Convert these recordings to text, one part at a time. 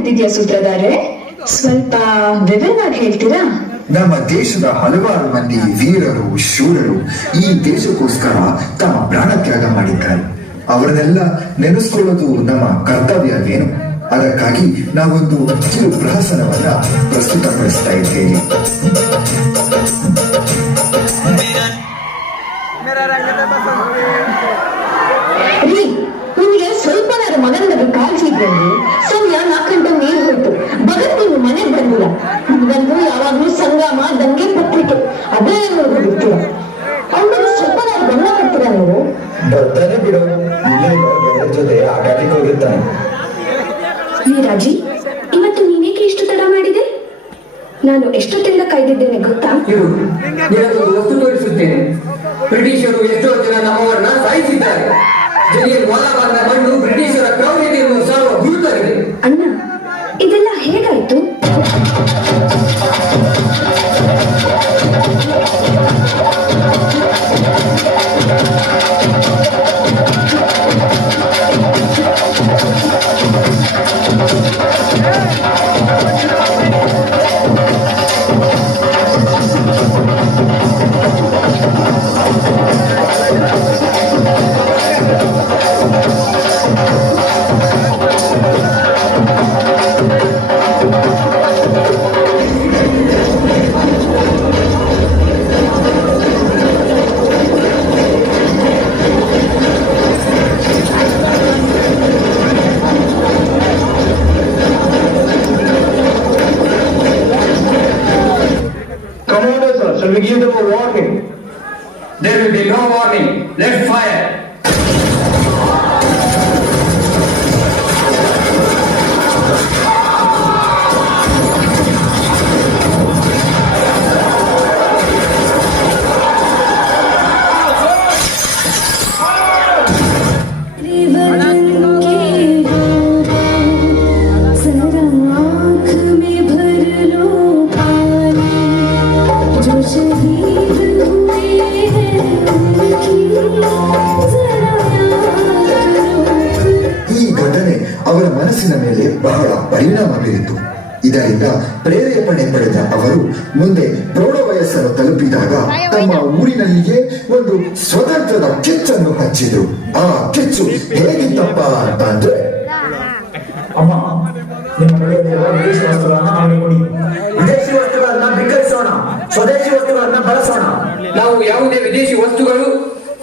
ನಡೆದಿದ್ಯಾ ಸೂತ್ರಧಾರೆ? ಸ್ವಲ್ಪ ವಿವರವಾಗಿ ಹೇಳ್ತೀರಾ? ನಮ್ಮ ದೇಶದ ಹಲವಾರು ಮಂದಿ ವೀರರು ಶೂರರು ಈ ದೇಶಕ್ಕೋಸ್ಕರ ತಮ್ಮ ಪ್ರಾಣ ತ್ಯಾಗ ಮಾಡಿದ್ದಾರೆ. ಅವರನ್ನೆಲ್ಲ ನೆನೆಸ್ಕೊಳ್ಳೋದು ನಮ್ಮ ಕರ್ತವ್ಯವೇನು? ಅದಕ್ಕಾಗಿ ನಾವೊಂದು ಕಿರು ಪ್ರಹಸನವನ್ನ ಪ್ರಸ್ತುತಪಡಿಸ್ತಾ ಇದ್ದೇವೆ. ನಿಮಗೆ ಸ್ವಲ್ಪ ಮಗನ ಕಾಳಜಿ ಇದ್ರಲ್ಲಿ ಸಮಯ 4 ಗಂಟೆ ನೀರು ಹೋಯ್ತು. ಭಗತ್ ನೀವು ಮನೆಗೆ ಬಂದಿಲ್ಲ. ನಿಮ್ಗಂತೂ ಯಾವಾಗ್ಲೂ ಸಂಗಮ ದಂಗೆ ಪತ್ರಿಕೆ ಅದೇ ಬಿಡ್ತೀರ. ಅವ್ರಿಗೆ ಸ್ವಲ್ಪ ಗಮನ ಕೊಡ್ತೀರಾ ನೀವು? ಬರ್ತಾನೆ ಬಿಡು, ಇಲ್ಲೇ ಜೊತೆ ಆಟಾಡಕ್ಕೆ ಹೋಗಿರ್ತಾನೆ. ರಾಜಿ, ಇವತ್ತು ನೀನೇಕೆ ಇಷ್ಟು ತಡ ಮಾಡಿದೆ? ನಾನು ಎಷ್ಟೊತ್ತಿಂದ ಕಾಯ್ದಿದ್ದೇನೆ ಗೊತ್ತಾ? ವಸ್ತು ತೋರಿಸುತ್ತೇನೆ. ಬ್ರಿಟಿಷರು ಎಷ್ಟೋ ಜನ ನಮ್ಮವರನ್ನ ಸಾಯಿಸಿದ್ದಾರೆ. ಜಲಿಯನ್ ವಾಲಾಬಾಗ್ನ ಮಣ್ಣು ಬ್ರಿಟಿಷರ ಕ್ರೌರ್ಯತೆಯನ್ನು ಸಾರುವ ಗುರುತಾಗಿದೆ. ಅಣ್ಣ, ಇದೆಲ್ಲ ಹೇಗಾಯ್ತು? Shall we give them a warning? There will be no warning. Let's fire. ಅವರ ಮನಸ್ಸಿನ ಮೇಲೆ ಬಹಳ ಪರಿಣಾಮ ಬೀರಿತು. ಇದರಿಂದ ಪ್ರೇರೇಪಣೆ ಪಡೆದ ಅವರು ಮುಂದೆ ಪ್ರೌಢ ವಯಸ್ಸನ್ನು ತಲುಪಿದಾಗ ತಮ್ಮ ಊರಿನಲ್ಲಿಯೇ ಒಂದು ಸ್ವತಂತ್ರದ ಕೆಚ್ಚನ್ನು ಹಚ್ಚಿದ್ರು. ಆ ಕೆಚ್ಚು ಹೇಗಿತ್ತಪ್ಪ ಅಂತ ಅಂದ್ರೆ, ಅಮ್ಮ, ನಿಮ್ಮ ಬಳಿಯಲ್ಲಿರುವ ವಿದೇಶಿ ವಸ್ತುಗಳನ್ನ ಆಡಿಕೊಡಿ. ವಿದೇಶಿ ವಸ್ತುಗಳನ್ನ ಬಿಕ್ಕರಿಸೋಣ, ಸ್ವದೇಶಿ ವಸ್ತುಗಳನ್ನ ಬಳಸೋಣ. ನಾವು ಯಾವುದೇ ವಿದೇಶಿ ವಸ್ತುಗಳು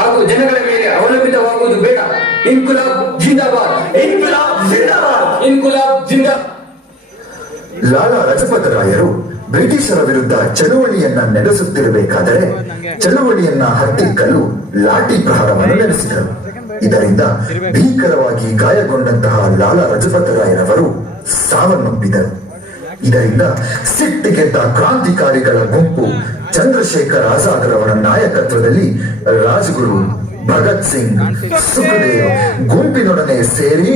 ಹಾಗೂ ಜನಗಳ ಮೇಲೆ ಅವಲಂಬಿತವಾಗುವುದು ಬೇಡ. ಇನ್ಕುಲಾಬ್ ಜಿಂದಾಬಾದ್, ಇನ್ಕುಲಾಬ್ ಜಿಂದಾಬಾದ್, ಇನ್ಕುಲಾಬ್ ಜಿಂದಾಬಾದ್. ಲಾಲಾ ಲಜಪತ್ ರಾಯರು ಬ್ರಿಟಿಷರ ವಿರುದ್ಧ ಚಳುವಳಿಯನ್ನ ನಡೆಸುತ್ತಿರಬೇಕಾದರೆ ಚಳುವಳಿಯನ್ನ ಹತ್ತಿಕ್ಕಲು ಲಾಠಿ ಪ್ರಹಾರವನ್ನು ನಡೆಸಿದರು. ಇದರಿಂದ ಭೀಕರವಾಗಿ ಗಾಯಗೊಂಡಂತಹ ಲಾಲಾ ಲಜಪತ್ ರಾಯರವರು ಸಾವನ್ನಪ್ಪಿದರು. ಇದರಿಂದ ಸಿಟ್ಟಿಗೆದ್ದ ಕ್ರಾಂತಿಕಾರಿಗಳ ಗುಂಪು ಚಂದ್ರಶೇಖರ್ ಆಜಾದ್ ರವರ ನಾಯಕತ್ವದಲ್ಲಿ ರಾಜ್ಗುರು ಭಗತ್ ಸಿಂಗ್ ಸುಖದೇವ್ ಗುಂಪಿನೊಡನೆ ಸೇರಿ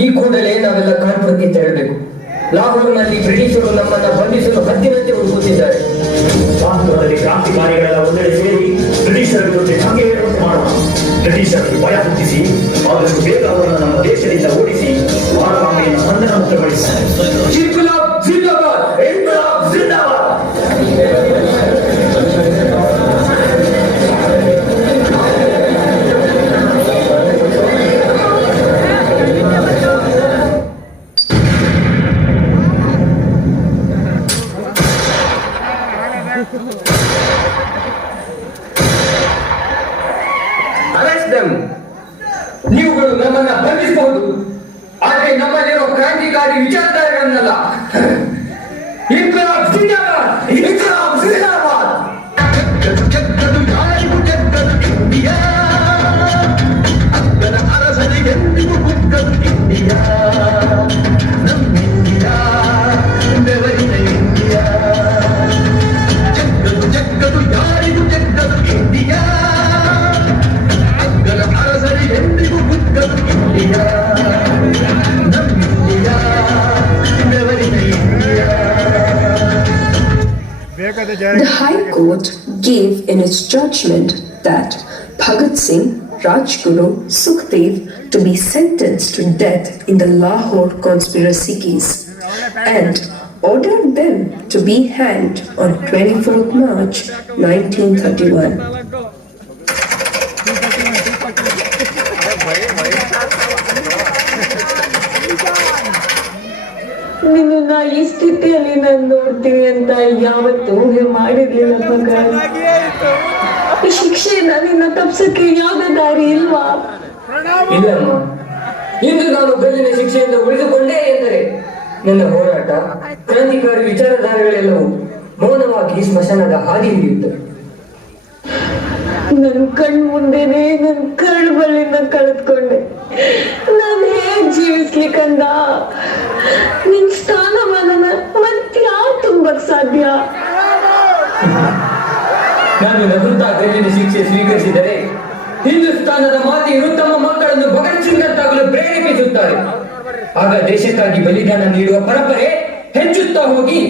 ಈ ಕೂಡಲೇ ನಾವೆಲ್ಲ ಕಾನ್ಪುರಕ್ಕೆ ತೆರಳಬೇಕು. ಲಾಹೋರ್ನಲ್ಲಿ ಬ್ರಿಟಿಷರು ನಮ್ಮನ್ನ ಬಂಧಿಸಲು ಹದ್ದಿನಂತೆ ಹುಡುಕುತ್ತಿದ್ದಾರೆ. ಕಾನ್ಪುರದಲ್ಲಿ ಕ್ರಾಂತಿಕಾರಿಗಳೆಲ್ಲ ಒಂದೆಡೆ ಸೇರಿ ಬ್ರಿಟಿಷರ ವಿರುದ್ಧ ಹಂಗೆ ಮಾಡೋಣ. ಬ್ರಿಟಿಷರಿಗೆ ಭಯ ಹುಟ್ಟಿಸಿ ಆದಷ್ಟು ಬೇಗ ಅವರನ್ನು ನಮ್ಮ ದೇಶದಿಂದ ಓಡಿಸಿ ಭಾರತಾಂಬೆಯನ್ನು ಬಂಧನ ಮುಕ್ತಗೊಳಿಸಿದ್ದಾರೆ. ಇನ್ಕುಲಾಬ್ ಜಿಂದಾಬಾದ್, ಇನ್ಕುಲಾಬ್ ಜಿಂದಾಬಾದ್. ನೀವುಗಳು ನಮ್ಮನ್ನ ಬಂಧಿಸಬಹುದು, ಆದರೆ ನಮ್ಮಲ್ಲಿರೋ ಕ್ರಾಂತಿಕಾರಿ ವಿಚಾರಧಾರೆಗಳನ್ನಲ್ಲ. ಇನ್ಕಲಾಬ್ ಜಿಂದಾಬಾದ್, ಇನ್ಕಲಾಬ್ ಜಿಂದಾಬಾದ್. The High Court gave in its judgment that Bhagat Singh, Rajguru, Sukhdev to be sentenced to death in the Lahore conspiracy case and ordered them to be hanged on 24th March 1931. ನಿನ್ನ ಈ ಸ್ಥಿತಿಯಲ್ಲಿ ನಾನು ನೋಡ್ತೀನಿ ಅಂತ ಯಾವತ್ತೂ ಊಹೆ ಮಾಡಿರ್ಲಿಲ್ಲ ಮಗ. ಈ ಶಿಕ್ಷೆಯನ್ನ ನಿನ್ನ ತಪ್ಸಕ್ಕೆ ಯಾವ್ದು ದಾರಿ ಇಲ್ವಾ? ಇಲ್ಲಮ್ಮ, ಇಂದು ನಾನು ಗಲ್ಲಿನ ಶಿಕ್ಷೆಯಿಂದ ಉಳಿದುಕೊಂಡೇ ಎಂದರೆ ನನ್ನ ಹೋರಾಟ, ಕ್ರಾಂತಿಕಾರಿ ವಿಚಾರಧಾರೆಗಳೆಲ್ಲವೂ ಮೌನವಾಗಿ ಸ್ಮಶಾನದ ಹಾದಿ ಹಿಡಿಯುತ್ತವೆ. ನನ್ ಕಣ್ ಮುಂದೆನೆ ನನ್ ಕರುಳಿಂದ ಕಳೆದ್ಕೊಂಡೆ. ನಾನು ಹೇಗ್ ಜೀವಿಸ್ಲಿಕ್ಕಂದ? ನಿನ್ ಸ್ಥಾನಮಾನನ ಮತ್ಯಾರು ತುಂಬಕ್ ಸಾಧ್ಯ? ನಾನು ನಗುತ್ತಾ ಗಲ್ಲಿನ ಶಿಕ್ಷೆ ಸ್ವೀಕರಿಸಿದರೆ ಹಿಂದೂಸ್ತಾನದ ಮಾತೆಯರು ತಮ್ಮ ಮಕ್ಕಳನ್ನು ಭಗತ್ ಸಿಂಗ್ನಂತಾಗಲು ಪ್ರೇರೇಪಿಸುತ್ತಾರೆ. ಆಗ ದೇಶಕ್ಕಾಗಿ ಬಲಿದಾನ ನೀಡುವ ಪರಂಪರೆ ಹೆಚ್ಚುತ್ತಾ ಹೋಗಿ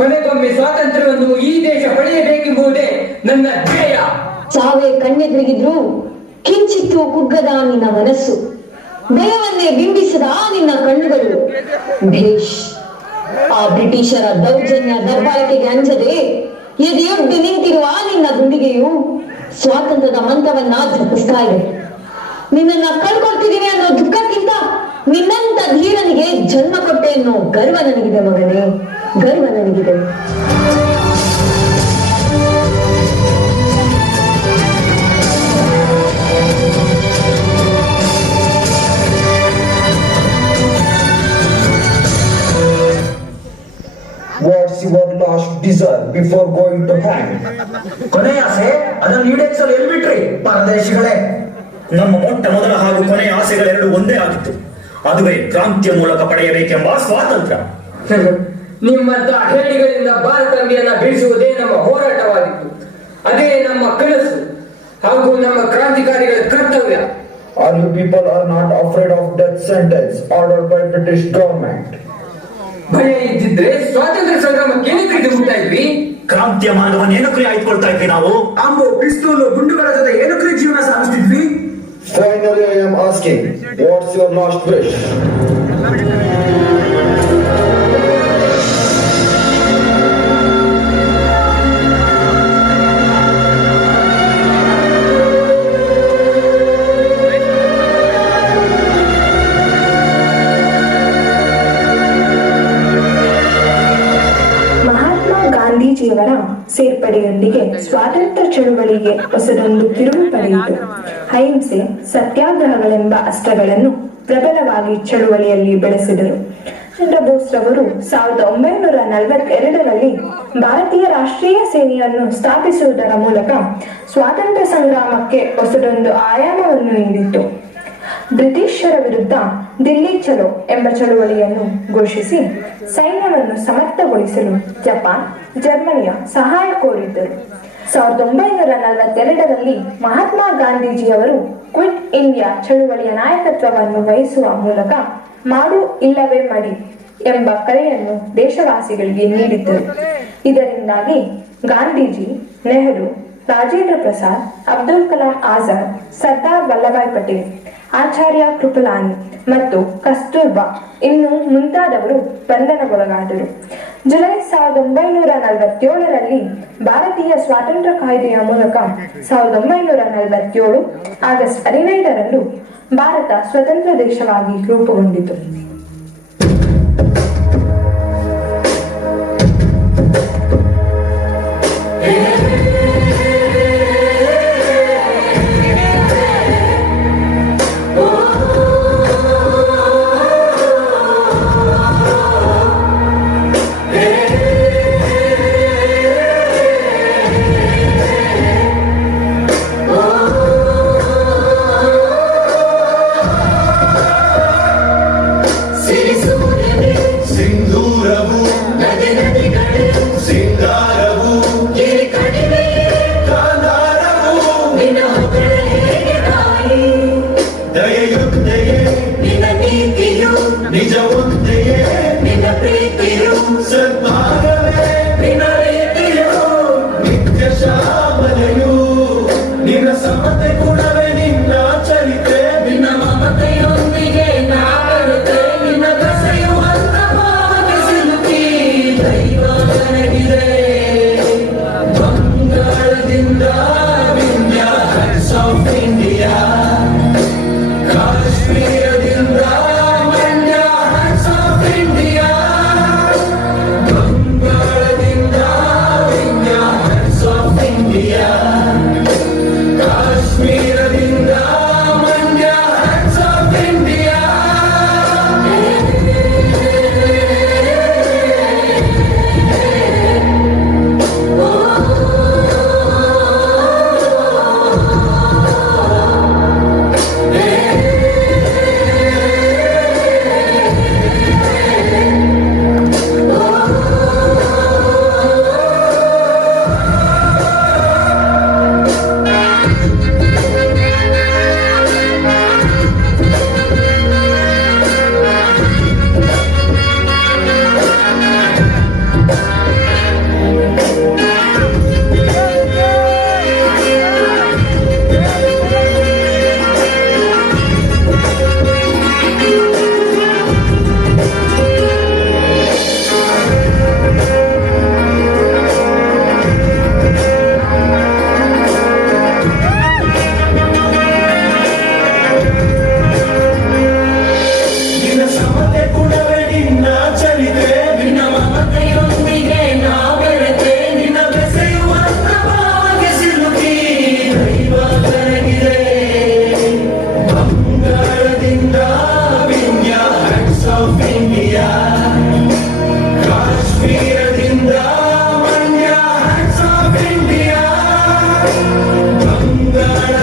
ಕೊನೆಗೊಮ್ಮೆ ಸ್ವಾತಂತ್ರ್ಯವನ್ನು ಈ ದೇಶ ಪಡೆಯಬೇಕೆಂಬುದೇ ನನ್ನ ಧ್ಯೇಯ. ಸಾವೇ ಕಣ್ಣೆದುರಿಗಿದ್ರು ಕಿಂಚಿತ್ತು ಕುಗ್ಗದ ನಿನ್ನ ಮನಸ್ಸು, ಭಯವನ್ನೇ ಬಿಂಬಿಸದ ನಿನ್ನ ಕಣ್ಣುಗಳು. ಭೇಷ್, ಆ ಬ್ರಿಟಿಷರ ದೌರ್ಜನ್ಯ ದರ್ಬಾರಿಕೆಗೆ ಅಂಜದೆ ಎದೆಯೊಡ್ಡು ನಿಂತಿರುವ ನಿನ್ನ ಗುಂಡಿಗೆಯು ಸ್ವಾತಂತ್ರ್ಯದ ಮಂತ್ರವನ್ನ ಜಪಿಸ್ತಾ ಇದೆ. ನಿನ್ನನ್ನ ಕಳ್ಕೊಳ್ತಿದ್ದೀನಿ ಅನ್ನೋ ದುಃಖಕ್ಕಿಂತ ನಿನ್ನಂತ ಧೀರನಿಗೆ ಜನ್ಮ ಕೊಟ್ಟೆ ಅನ್ನೋ ಗರ್ವ ನನಗಿದೆ ಮಗನೇ, ಗರ್ವ ನನಗಿದೆ. What's your last desire before going to hang? ಕೊನೆಯ ಆಸೆ ಅದನ್ನು ಈಡೇರಿಸಲು ಎಲ್ಲಿ ಬಿಟ್ರಿ ಪರದೇಶಿಗಳೇ? ನಮ್ಮ ಮೊಟ್ಟ ಮೊದಲ ಹಾಗೂ ಕೊನೆಯ ಆಸೆಗಳೆರಡು ಒಂದೇ ಆಗಿತ್ತು. ಅದುವೇ ಕ್ರಾಂತಿಯ ಮೂಲಕ ಪಡೆಯಬೇಕೆಂಬ ಸ್ವಾತಂತ್ರ್ಯ. ನಿಮ್ಮಂತ ಹೇಳಿಗಳಿಂದ ಭಾರತಾಂಬೆಯನ್ನ ಬೀಳಿಸುವುದೇ ನಮ್ಮ ಹೋರಾಟವಾಗಿತ್ತು. ಅದೇ ನಮ್ಮ ಕನಸು ಹಾಗೂ ನಮ್ಮ ಕ್ರಾಂತಿಕಾರಿಗಳ ಕರ್ತವ್ಯ. Or you people are not afraid of death sentence ordered by British government? ಭಯ ಇದ್ದಿದ್ರೆ ಸ್ವಾತಂತ್ರ್ಯ ಸಂಗ್ರಾಮಕ್ಕೆ ಏನಕ್ಕೆ ಹುಟ್ಟಾ ಇದ್ವಿ? ಕ್ರಾಂತಿಯ ಮಾರ್ಗವನ್ನು ಏನಕ್ರಿ ಆಯ್ದುಕೊಳ್ತಾ ಇದ್ವಿ ನಾವು? ಅಂಬು ಪಿಸ್ತೂಲು ಗುಂಡುಗಳ ಜೊತೆ ಏನಕ್ಕೆ ಜೀವನ ಸಾಗಿಸ್ತಿದ್ವಿ? Finally, I am asking, what's your last wish? ಗಾಂಧೀಜಿಯವರ ಸೇರ್ಪಡೆಯೊಂದಿಗೆ ಸ್ವಾತಂತ್ರ್ಯ ಚಳುವಳಿಗೆ ಹೊಸದೊಂದು ತಿರುವು ಪಡೆಯಿತು. ಅಹಿಂಸೆ, ಸತ್ಯಾಗ್ರಹಗಳೆಂಬ ಅಸ್ತ್ರಗಳನ್ನು ಪ್ರಬಲವಾಗಿ ಚಳುವಳಿಯಲ್ಲಿ ಬೆಳೆಸಿದರು. ಚಂದ್ರ ಬೋಸ್ ರವರು 1942ರಲ್ಲಿ ಭಾರತೀಯ ರಾಷ್ಟ್ರೀಯ ಸೇನೆಯನ್ನು ಸ್ಥಾಪಿಸುವುದರ ಮೂಲಕ ಸ್ವಾತಂತ್ರ್ಯ ಸಂಗ್ರಾಮಕ್ಕೆ ಹೊಸದೊಂದು ಆಯಾಮವನ್ನು ನೀಡಿತು. ಬ್ರಿಟಿಷರ ವಿರುದ್ಧ ದಿಲ್ಲಿ ಚಲೋ ಎಂಬ ಚಳುವಳಿಯನ್ನು ಘೋಷಿಸಿ ಸೈನ್ಯವನ್ನು ಸಮರ್ಥಗೊಳಿಸಲು ಜಪಾನ್, ಜರ್ಮನಿಯ ಸಹಾಯ ಕೋರಿದ್ದರು. 1942ರಲ್ಲಿ ಮಹಾತ್ಮ ಗಾಂಧೀಜಿಯವರು ಕ್ವಿಟ್ ಇಂಡಿಯಾ ಚಳುವಳಿಯ ನಾಯಕತ್ವವನ್ನು ವಹಿಸುವ ಮೂಲಕ ಮಾಡು ಇಲ್ಲವೇ ಮಡಿ ಎಂಬ ಕರೆಯನ್ನು ದೇಶವಾಸಿಗಳಿಗೆ ನೀಡಿದ್ದರು. ಇದರಿಂದಾಗಿ ಗಾಂಧೀಜಿ, ನೆಹರು, ರಾಜೇಂದ್ರ ಪ್ರಸಾದ್, ಅಬ್ದುಲ್ ಕಲಾಂ ಆಜಾದ್, ಸರ್ದಾರ್ ವಲ್ಲಭಾಯ್ ಪಟೇಲ್, ಆಚಾರ್ಯ ಕೃಪಲಾನಿ ಮತ್ತು ಕಸ್ತೂರ್ಬಾ ಇನ್ನು ಮುಂತಾದವರು ಬಂಧನಗೊಳಗಾದರು. ಜುಲೈ 1947ರಲ್ಲಿ ಭಾರತೀಯ ಸ್ವಾತಂತ್ರ್ಯ ಕಾಯ್ದೆಯ ಮೂಲಕ 1947 ಆಗಸ್ಟ್ 15ರಂದು ಭಾರತ ಸ್ವತಂತ್ರ ದೇಶವಾಗಿ ರೂಪುಗೊಂಡಿತು. ಕಾಶ್ಮೀರದಿಂದ ಮಂಡ್ಯ ಹ್ಯಾಟ್ಸ್ ಆಫ್ ಇಂಡಿಯಾ, ಬಂಗಾಳದಿಂದ ವಿಂಧ್ಯ ಹ್ಯಾಟ್ಸ್ ಆಫ್ ಇಂಡಿಯಾ, ಕಾಶ್ಮೀರದಿಂದ ಮಂಡ್ಯ ಹ್ಯಾಟ್ಸ್ ಆಫ್ ಇಂಡಿಯಾ. ನಿನ್ನ ಸಮತೆ ಗುಣವೇ ನಿನ್ನ ಚರಿತೆ, ನಿನ್ನ ಮಮತೆಯೊಂದಿಗೆ ನಾ ಬೆರೆತೆ, ನಿನ್ನ ಬೆಸೆಯುವ ಪ್ರಭಾವಕ್ಕೆ ಸಿಲುಕಿ ದೈವ ಕರಗಿದೆ. ಬಂಗಾಳದಿಂದ ವಿಂಧ್ಯ ಹ್ಯಾಟ್ಸ್ ಆಫ್ ಇಂಡಿಯಾ, ಕಾಶ್ಮೀರದಿಂದ Mandya hats of India, Bangala